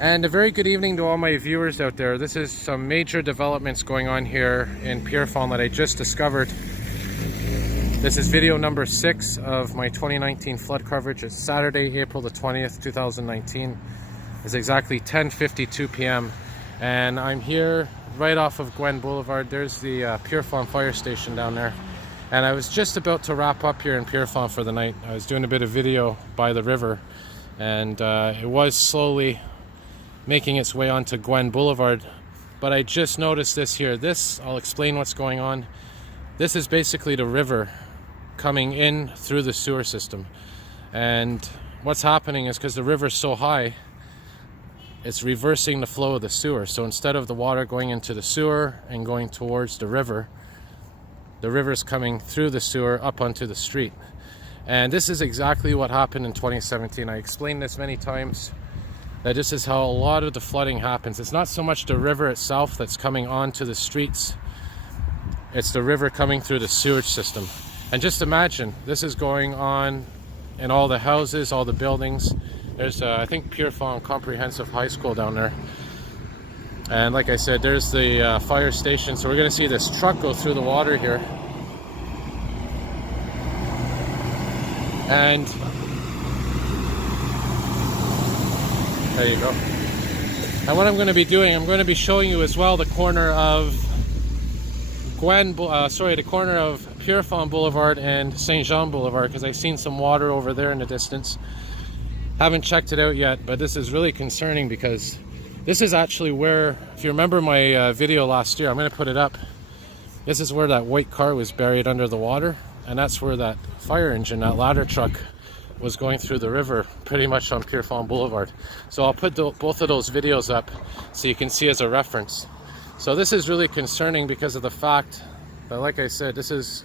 And a very good evening to all my viewers out there. This is some major developments going on here in Pierrefonds that I just discovered. This is video number 6 of my 2019 flood coverage. It's Saturday, April the 20th, 2019. It's exactly 10:52 p.m. and I'm here right off of Gwen Boulevard. There's the Pierrefonds fire station down there. And I was just about to wrap up here in Pierrefonds for the night. I was doing a bit of video by the river, and it was slowly making its way onto Gwen Boulevard. But I just noticed this here. I'll explain what's going on. This is basically the river coming in through the sewer system. And what's happening is because the river's so high, it's reversing the flow of the sewer. So instead of the water going into the sewer and going towards the river's coming through the sewer up onto the street. And this is exactly what happened in 2017. I explained this many times, that this is how a lot of the flooding happens. It's not so much the river itself that's coming onto the streets, it's the river coming through the sewage system. And just imagine, this is going on in all the houses, all the buildings. There's I think Pierrefonds Comprehensive High School down there. And like I said, there's the fire station. So we're gonna see this truck go through the water here. And there you go. And what I'm going to be doing, I'm going to be showing you as well the corner of the corner of Pierrefonds Boulevard and Saint Jean Boulevard, because I've seen some water over there in the distance. Haven't checked it out yet, but this is really concerning because this is actually where, if you remember my video last year, I'm going to put it up. This is where that white car was buried under the water, and that's where that fire engine, that ladder truck, was going through the river, pretty much on Pierrefonds Boulevard. So I'll put both of those videos up so you can see as a reference. So this is really concerning because of the fact that, like I said, this is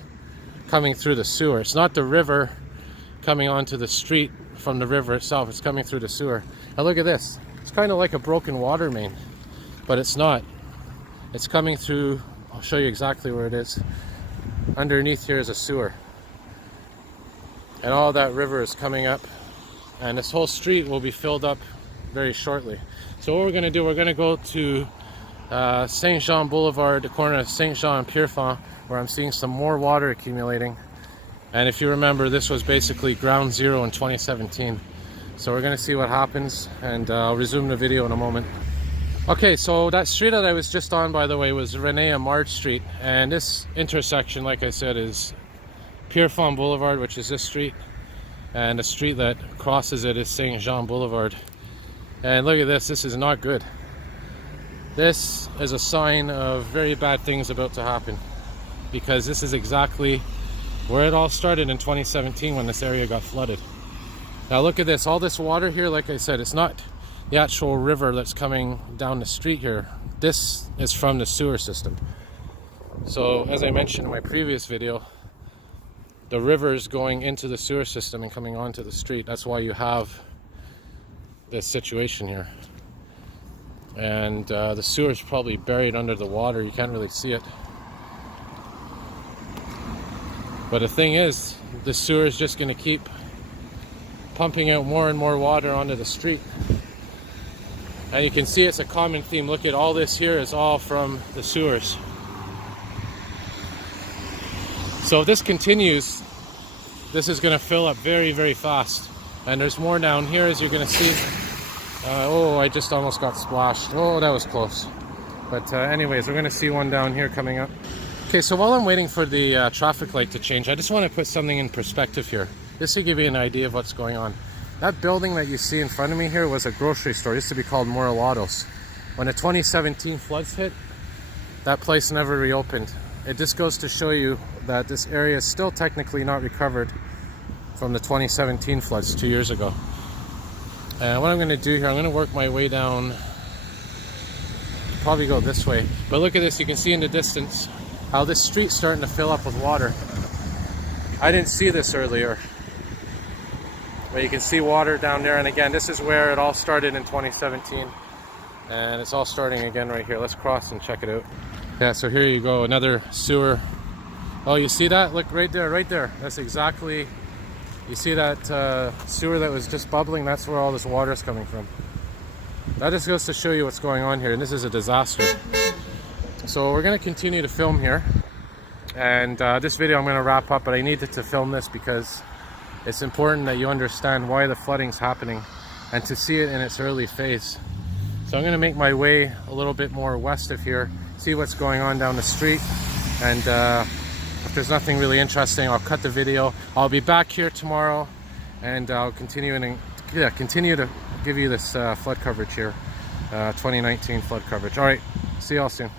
coming through the sewer. It's not the river coming onto the street from the river itself, it's coming through the sewer. Now look at this. It's kind of like a broken water main, but it's not. It's coming through, I'll show you exactly where it is. Underneath here is a sewer. And all that river is coming up, and this whole street will be filled up very shortly. So what we're going to do, we're going to go to Saint Jean Boulevard, the corner of Saint Jean and Pierrefonds, where I'm seeing some more water accumulating. And if you remember, this was basically ground zero in 2017. So we're going to see what happens, and I'll resume the video in a moment. Okay, so that street that I was just on, by the way, was Rene Amard Street, and this intersection, like I said, is Pierrefonds Boulevard, which is this street, and the street that crosses it is Saint Jean Boulevard. And look at this. This is not good. This is a sign of very bad things about to happen, because this is exactly where it all started in 2017 when this area got flooded. Now look at this. All this water here, like I said, it's not the actual river that's coming down the street here. This is from the sewer system. So as I mentioned in my previous video, the river is going into the sewer system and coming onto the street. That's why you have this situation here. And the sewer is probably buried under the water. You can't really see it. But the thing is, the sewer is just going to keep pumping out more and more water onto the street. And you can see it's a common theme. Look at all this here is all from the sewers. So if this continues, this is going to fill up very, very fast. And there's more down here, as you're going to see. Oh, I just almost got splashed. Oh, that was close. But anyways, we're going to see one down here coming up. Okay, so while I'm waiting for the traffic light to change, I just want to put something in perspective here, just to give you an idea of what's going on. That building that you see in front of me here was a grocery store. It used to be called Montreal. When the 2017 floods hit, that place never reopened. It just goes to show you that this area is still technically not recovered from the 2017 floods 2 years ago. And what I'm going to do here, I'm going to work my way down, probably go this way. But look at this, you can see in the distance how this street's starting to fill up with water. I didn't see this earlier, but you can see water down there. And again, this is where it all started in 2017. And it's all starting again right here. Let's cross and check it out. Yeah, so here you go, another sewer. Oh, you see that? Look right there, right there. That's exactly, you see that sewer that was just bubbling? That's where all this water is coming from. that just goes to show you what's going on here, and this is a disaster. So we're going to continue to film here, and this video I'm going to wrap up, but I needed to film this because it's important that you understand why the flooding's happening and to see it in its early phase. So I'm going to make my way a little bit more west of here, see what's going on down the street, and if there's nothing really interesting, I'll cut the video. I'll be back here tomorrow, and I'll continue to give you this flood coverage here, 2019 flood coverage. All right, see y'all soon.